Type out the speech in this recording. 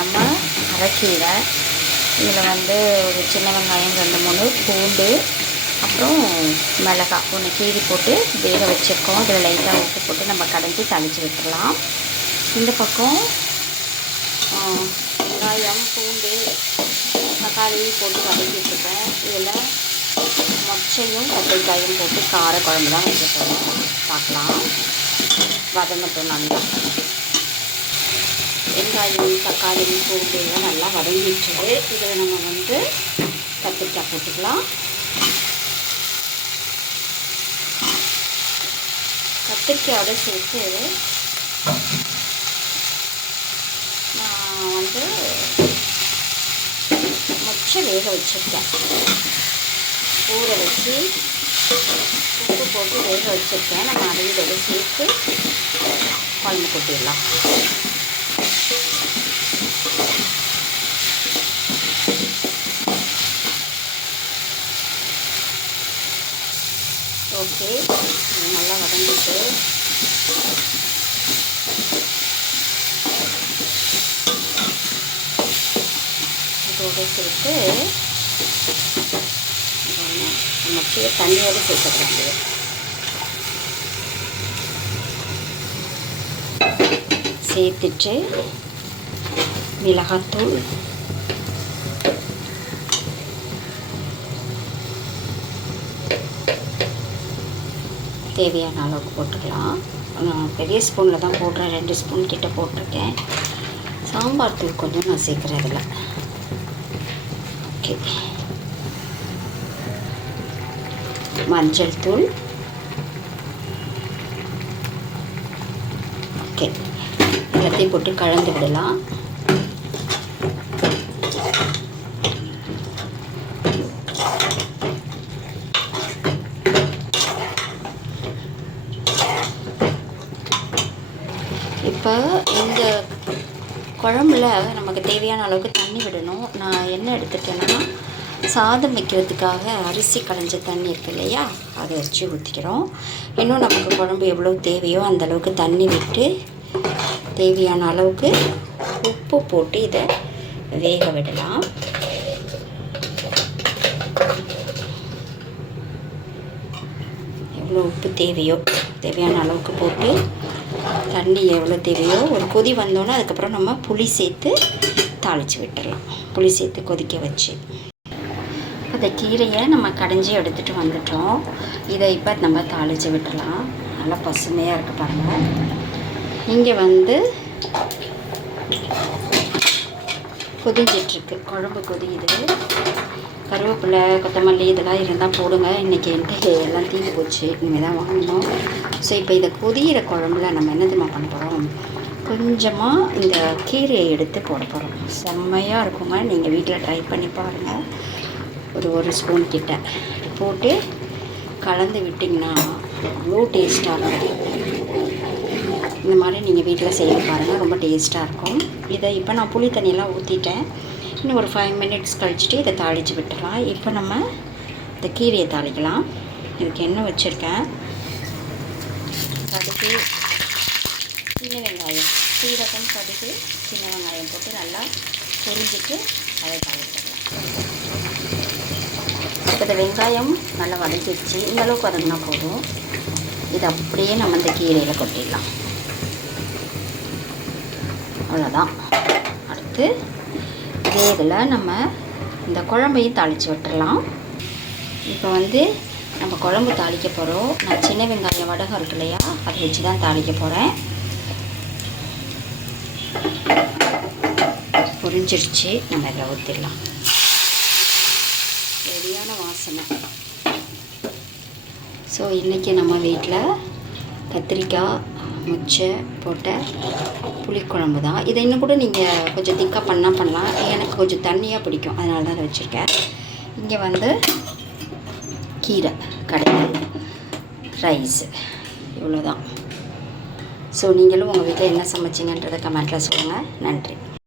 நம்ம அரைக்கீரை. இதில் வந்து ஒரு சின்ன வெங்காயம் 2-3 பூண்டு, அப்புறம் மிளகாய் ஒன்று கீரி போட்டு வேக வச்சுருக்கோம். இதில் லைட்டாக உப்பு போட்டு நம்ம கடைஞ்சி தாளித்து விட்டுடலாம். இந்த பக்கம் வெங்காயம், பூண்டு, தக்காளி போட்டு வதக்கிட்டுருக்கேன். இதில் மொச்சையும் கத்திரிக்காயும் போட்டு கார குழம்பு தான் வைக்க போகிறோம். பார்க்கலாம், வதங்கட்டும். நல்லா வெங்காயம், தக்காளி, பூண்டு எல்லாம் நல்லா வதங்கிட்டு இதில் நம்ம வந்து கத்திரிக்காய் போட்டுக்கலாம். கத்திரிக்காயோட சேர்த்து நான் வந்து மொச்சை வேக வச்சுருக்கேன். ஊற வச்சு உப்பு போட்டு வேக வச்சுருக்கேன். நம்ம அதையோட சேர்த்து குழம்பு கொட்டிடலாம். ஓகே, நல்லா வதங்கிட்டு இதோடு சேர்த்து மொச்சையை தண்ணியோடு சேர்த்துக்கிறாங்க. சேர்த்துட்டு மிளகாத்தூள், தேவையான அளவுக்கு போட்டுக்கலாம். நான் பெரிய ஸ்பூனில் தான் போடுறேன், 2 ஸ்பூன் கிட்ட போட்டிருக்கேன். சாம்பார் தூள் கொஞ்சம் நான் சேர்க்குறேன் இதில். ஓகே, மஞ்சள் தூள். ஓகே, எல்லாத்தையும் போட்டு கலந்து விடலாம். இப்போ இந்த குழம்புல நமக்கு தேவையான அளவுக்கு தண்ணி விடணும். நான் என்ன எடுத்துட்டேன்னா, சாதம் வைக்கிறதுக்காக அரிசி களைஞ்ச தண்ணி இருக்கு இல்லையா, அதை வச்சு ஊற்றிக்கிறோம். இன்னும் நமக்கு குழம்பு எவ்வளோ தேவையோ அந்தளவுக்கு தண்ணி விட்டு தேவையான அளவுக்கு உப்பு போட்டு இதை வேக விடலாம். எவ்வளோ உப்பு தேவையோ தேவையான அளவுக்கு போட்டு தண்ணி எவ்வளோ தேவையோ ஒரு கொதி வந்தோன்னே அதுக்கப்புறம் நம்ம புளி சேர்த்து தாளித்து விட்டுடலாம். புளி சேர்த்து கொதிக்க வச்சு அந்த கீரையை நம்ம கடைஞ்சி எடுத்துகிட்டு வந்துட்டோம். இதை இப்போ நம்ம தாளித்து விட்டுடலாம். நல்லா பசுமையாக இருக்குது பாருங்கள். இங்கே வந்து கொதிஞ்சிட்ருக்கு, குழம்பு கொதியுது. கருவேப்பிலை, கொத்தமல்லி இதெல்லாம் இருந்தால் போடுங்க. இன்றைக்கி என்கிட்ட எல்லாம் தீந்து போச்சு, இனிமேல் தான் வாங்கணும். ஸோ இப்போ இதை கொதிகிற குழம்புல நம்ம என்ன தெரியுமா பண்ண போகிறோம், கொஞ்சமாக இந்த கீரையை எடுத்து போட போகிறோம். செம்மையாக இருக்குங்க, நீங்கள் வீட்டில் ட்ரை பண்ணி பாருங்கள். ஒரு ஸ்பூன் கிட்ட போட்டு கலந்து விட்டிங்கன்னா அவ்வளோ டேஸ்ட்டாக இருக்கும். இந்த மாதிரி நீங்கள் வீட்டில் செய்ய பாருங்கள், ரொம்ப டேஸ்ட்டாக இருக்கும். இதை இப்போ நான் புளி தண்ணியெல்லாம் ஊற்றிட்டேன். இன்னும் ஒரு 5 மினிட்ஸ் கழிச்சுட்டு இதை தாளித்து விட்டுடலாம். இப்போ நம்ம இந்த கீரையை தாளிக்கலாம். இதுக்கு எண்ணெய் வச்சுருக்கேன். கடுகு, சின்ன வெங்காயம், சீரகம், கடுகு, சின்ன வெங்காயம் போட்டு நல்லா பொரிஞ்சிட்டு அதை தாளிச்சிடலாம். இப்போ இந்த வெங்காயம் நல்லா வதக்கிடுச்சு. இந்தளவுக்கு வதங்கினா போதும். இது அப்படியே நம்ம இந்த கீரையில் கொட்டிடலாம். அவ்வளோதான். அடுத்து இதே இதில் நம்ம இந்த குழம்பையும் தாளித்து விட்டுடலாம். இப்போ வந்து நம்ம குழம்பு தாளிக்க போகிறோம். நான் சின்ன வெங்காயம் வடகம் இருக்கு இல்லையா, அதை வச்சு தான் தாளிக்க போகிறேன். பொரிஞ்சிருச்சு, நம்ம இதில் ஊற்றிடலாம். சரியான வாசனை. ஸோ இன்றைக்கி நம்ம வீட்டில் கத்திரிக்காய், மொச்சை போட்ட புளிக்குழம்பு தான். இதை இன்னும் கூட நீங்கள் கொஞ்சம் திக்காக பண்ணலாம். எனக்கு கொஞ்சம் தண்ணியாக பிடிக்கும், அதனால தான் அதை வச்சுருக்கேன். இங்கே வந்து கீரை, கடலை, ரைஸ், இவ்வளோதான். ஸோ நீங்களும் உங்கள் வீட்டில் என்ன சமைச்சிங்கன்றதை கமெண்ட்டில் சொல்லுங்கள். நன்றி.